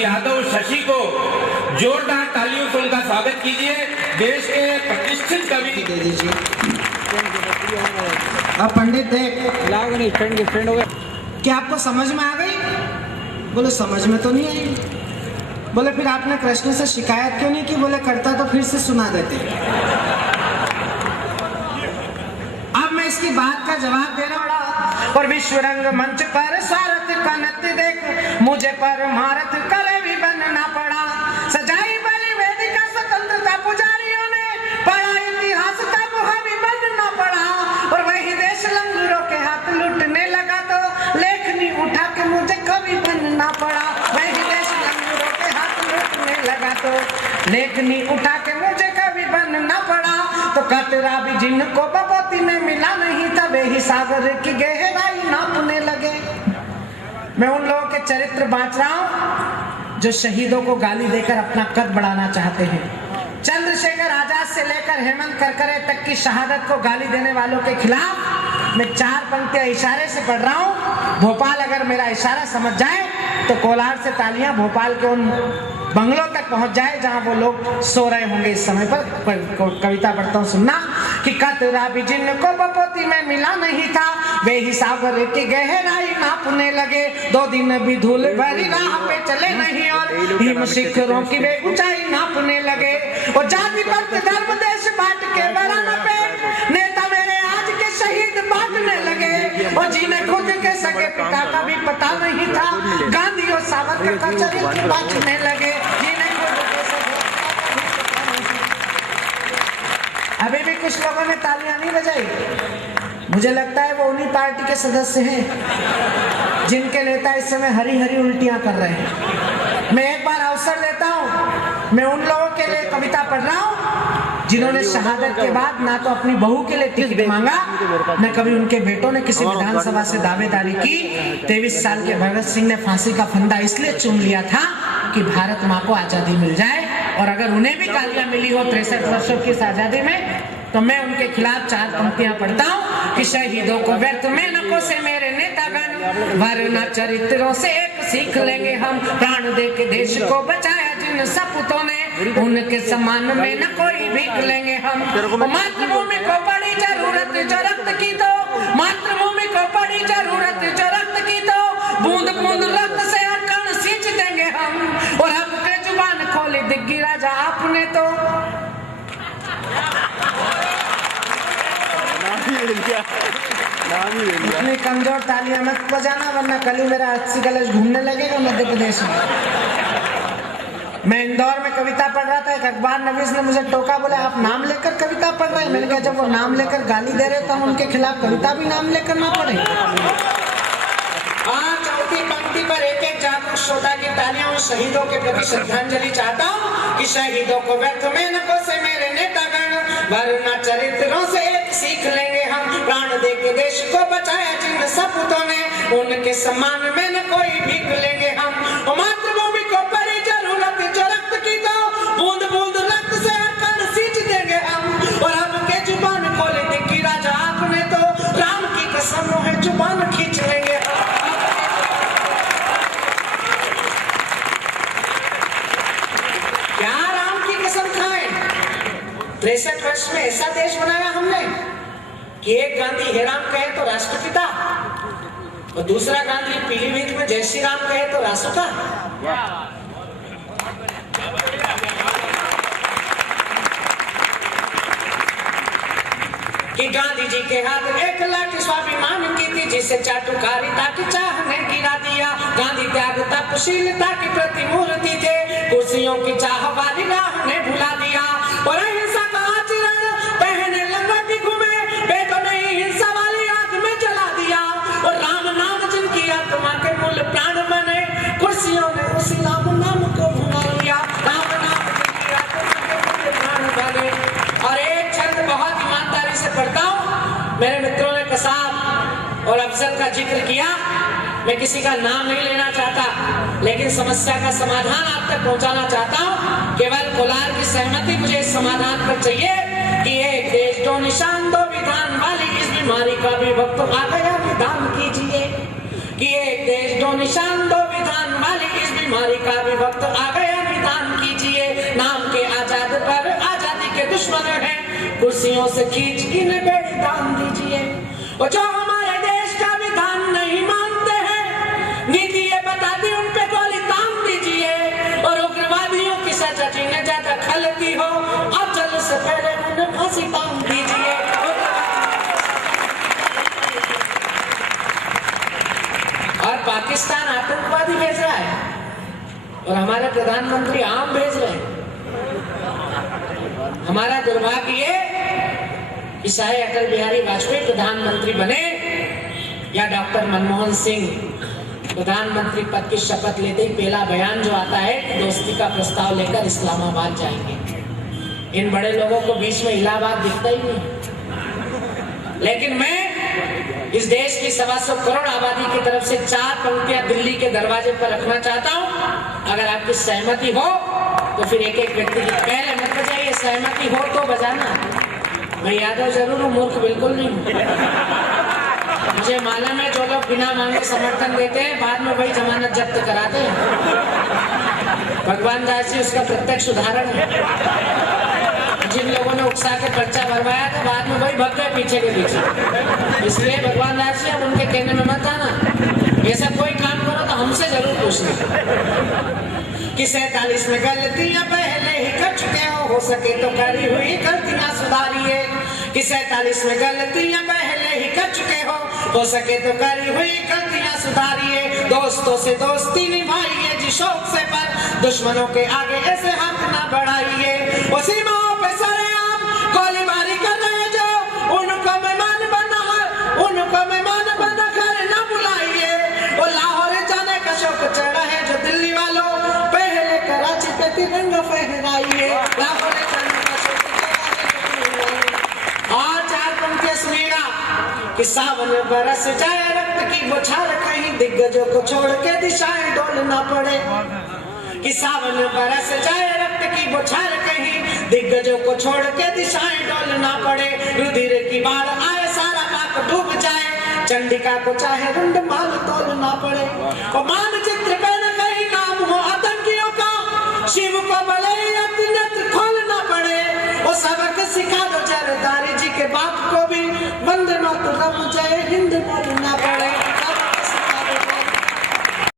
यादव शशि को जोरदार तालियों से उनका स्वागत कीजिए। देश के प्रतिष्ठित कवि दे दीजिए। अब पंडित देख लाग नहीं फ्रेंड हो गए। क्या आपको समझ में आ गई? बोले समझ में तो नहीं आई। बोले फिर आपने कृष्ण से शिकायत क्यों नहीं की? बोले करता तो फिर से सुना देते। अब मैं इसकी बात का जवाब दे रहा हूँ। और विश्व रंग मंच पर सारथ का नृत्य देख मुझे पर महारथ करे भी बनना पड़ा। सजाई बलि वेदिका स्वतंत्रता पुजारियों ने पढ़ा इतिहास का मुहा भी बनना पड़ा। और वही देश लंगूरों के हाथ लूटने लगा तो लेखनी उठा के मुझे कवि बनना पड़ा। वही देश लंगूरों के हाथ लूटने लगा तो लेखनी उठा के मुझे कवि बनना पड़ा। तो कतरा भी जिनको बपोती में मिला नहीं था वे ही सागर की गहराई नापने लगे। मैं उन लोगों के चरित्र बांट रहा हूं जो शहीदों को गाली देकर अपना कद बढ़ाना चाहते हैं। चंद्रशेखर आजाद से लेकर हेमंत करकरे तक की शहादत को गाली देने वालों के खिलाफ मैं 4 पंक्तियां इशारे से पढ़ रहा हूं। भोपाल अगर मेरा इशारा समझ जाए तो कोलार से तालियां भोपाल के उन बंगलों तक पहुंच जाए जहां वो लोग सो रहे होंगे इस समय पर। कविता पढ़ता हूं, सुनना कि कतरा भी जिनको बपोती में मिला नहीं था वे ही सागर की गहराई नापने लगे। 2 दिन भी धूल भरी राह पे चले नहीं और हिम शिखरों की वे ऊंचाई नापने लगे। और जाति पंथ धर्म देश बांट के बराना पे नेता मेरे आज के शहीद बांटने लगे। और जिन्हें खुद के सगे पिता का भी पता नहीं था गांधी और सावरकर का चरित्र बांटने लगे। अभी भी कुछ लोगों ने तालियां नहीं बजाई। मुझे लगता है वो उन्हीं पार्टी के सदस्य हैं जिनके नेता इस समय हरी हरी उल्टियां कर रहे हैं। मैं एक बार अवसर देता हूं, मैं उन लोगों के लिए कविता पढ़ रहा हूं जिन्होंने शहादत के बाद ना तो अपनी बहू के लिए टिकट मांगा न कभी उनके बेटों ने किसी विधानसभा से दावेदारी की। 23 साल के भगत सिंह ने फांसी का फंदा इसलिए चुन लिया था कि भारत माँ को आजादी मिल जाए। और अगर उन्हें भी गालियां मिली हो 63 वर्षों की इस आजादी में तो मैं उनके खिलाफ 4 पंक्तियां पढ़ता हूं कि शहीदों को व्यर्थ में न कोसे मेरे नेतागण, वरना चरित्रों से एक सीख लेंगे हम। प्राण दे के देश को बचाया जिन सपूतों ने उनके सम्मान में न कोई भीख लेंगे हम। मातृभूमि को पड़ी जरूरत जो रक्त की तो, मातृभूमि को पड़ी जरूरत जो रक्त की तो बूंद बूंद रक्त से कण सींच देंगे हम। और अब के जुबान खोली दिग्गी राजा आपने तो इतनी कमजोर तालियां मत बजाना वरना कल ही मेरा 80 कलश घूमने लगेगा मध्य प्रदेश में। मैं इंदौर में कविता पढ़ रहा था, एक अखबार नवीस ने मुझे टोका, बोला आप नाम लेकर कविता पढ़ रहे हैं। मैंने कहा जब वो नाम लेकर गाली दे रहे तो हम उनके खिलाफ कविता भी नाम लेकर ना पढ़े। चौथी पंक्ति पर एक एक जागरूक श्रोता की तालियां उस शहीदों के प्रति श्रद्धांजलि चाहता हूँ कि शहीदों को व्यर्थ में न कोसे मेरे नेतागण, वरना चरित्रों से एक सीख लेंगे हम। प्राण दे के देश को बचाया जिन सपूतों ने उनके सम्मान में न कोई भीख लेंगे हम। मातृभूमि को पड़ी जरूरत जो रक्त की तो बूंद बूंद रक्त से कण सींच देंगे हम। और अब के जुबान खोले दिग्गी राजा आपने तो राम की कसम है जुबान खींच लेंगे। क्या राम की कसम खाएं? 63 वर्ष में ऐसा देश बनाया हमने कि एक गांधी हे राम कहे तो राष्ट्रपिता और दूसरा गांधी पीलीभीत में जय श्री राम कहे तो रासुका। कि गांधी जी के हाथ एक लाठी स्वाभिमान की थी जिसे चाटुकारिता की चाह ने गिरा दिया। गांधी त्याग तपशीलता की प्रतिमूर्ति थे, कुर्सियों की चाह वाली राह ने भुला दिया। और अहिंसा का आचरण पहने लंगोटी घूमे, पेटों ने हिंसा वाली आग में जला दिया। और राम नाम जिनकी आत्मा के मूल प्राण बने, कुर्सियों ने उसी राम नाम को भुला दिया। राम नाम जिनकी आत्मा के मूल प्राण बने। और एक छंद बहुत ईमानदारी से पढ़ता हूँ। मेरे मित्रों ने कसाब और अफजल का जिक्र किया, मैं किसी का नाम नहीं लेना चाहता लेकिन समस्या का समाधान आप तक पहुंचाना चाहता हूं। केवल कोलार की सहमति मुझे इस समाधान पर चाहिए कि एक देश दो निशान दो विधान वाली इस बीमारी का भी वक्त आ गया, विधान कीजिए कि एक देश दो निशान दो विधान वाली इस बीमारी का भी वक्त आ गया, निदान कीजिए। नाम के आजाद पर आजादी के दुश्मन हैं, कुर्सियों से खींच इन्हें बेदान दीजिए। और जो हमारे देश का विधान नहीं मानते हैं, नीति ये बता दी उन पे गोली तान दीजिए। और उग्रवादियों की सजा जिन्हें ज्यादा खलती हो, अब जल से पहले उन्हें फांसी तान दीजिए। और पाकिस्तान आतंकवादी भेज रहा है और हमारे प्रधानमंत्री आम भेज रहे हैं। हमारा दुर्भाग्य ये कि चाहे अटल बिहारी वाजपेयी प्रधानमंत्री बने या डॉक्टर मनमोहन सिंह प्रधानमंत्री पद की शपथ लेते ही पहला बयान जो आता है कि दोस्ती का प्रस्ताव लेकर इस्लामाबाद जाएंगे। इन बड़े लोगों को बीच में इलाहाबाद दिखता ही नहीं। लेकिन मैं इस देश की 125 करोड़ आबादी की तरफ से 4 पंक्तियां दिल्ली के दरवाजे पर रखना चाहता हूं। अगर आपकी सहमति हो तो फिर एक एक व्यक्ति की पहले मत बजाइए, सहमति हो तो बजाना। मैं यादव जरूर हूँ, मूर्ख बिल्कुल नहीं हूँ। मुझे मालूम है जो लोग बिना मांगे समर्थन देते हैं बाद में वही जमानत जब्त कराते हैं। भगवान दास जी उसका प्रत्यक्ष उदाहरण है। जिन लोगों ने उकसा के पर्चा भरवाया था बाद में वही भग गए पीछे के पीछे। इसलिए भगवान दास जी अब उनके कहने में मत आना, ऐसा कोई काम करो तो हमसे जरूर पूछना कि 47 में गलतियां पहले ही कर चुके हो सके तो करी हुई गलतियां सुधारिए। कि 47 में गलतियां पहले ही कर चुके हो सके तो करी हुई गलतियां सुधारिए। दोस्तों से दोस्ती निभाइए जी शौक से, पर दुश्मनों के आगे ऐसे हाथ ना बढ़ाइए। वो सीमाओं पे सरेआम गोलीबारी कर रहे जो, उनको मेहमान बना घर ना बुलाइए। वो लाहौर जाने का शौक चढ़ा है जो दिल्ली वालों, पहले कराची पे तिरंगा फहराइए। लाहौर जाने का शौक चढ़ा है। और 4 पंक्तियां सुनिएगा कि सावन बरस जाए रक्त की बौछार कहीं, दिग्गजों को छोड़ के दिशाएं डोलना पड़े। कि सावन बरस जाए रक्त की बौछार कहीं, दिग्गजों को छोड़ के दिशाएं डोलना पड़े। रुधिर की बाढ़ आए सारा पाक डूब जाए, चंडिका को चाहे रुंड माल तोलना पड़े। और मानचित्र पे न कहीं नाम हो आतंकियों का, शिव को भले नेत्र खोलना पड़े। वो सबक सिखा दो जरदारी जी के बाप को भी, वंदे मातरम जय हिंद बोलना पड़े।